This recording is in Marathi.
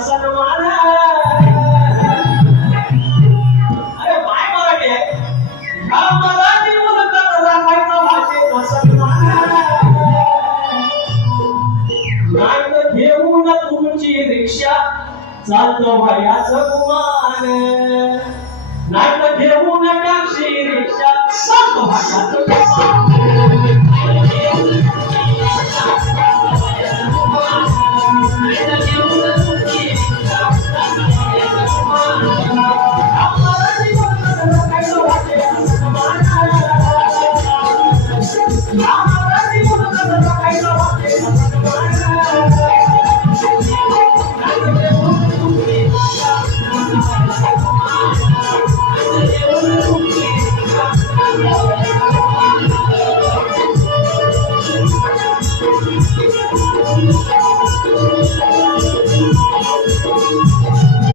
सन्मान अरे काय मराठी आहे हा मराठी मुलगात राखायचा भाषेचा सन्मान नाही तर घेऊन तुमची रिक्षा चालतो वयाचं गुमान नाही तर घेऊन टॅक्सी रिक्षा चालतो वयाचं गुमान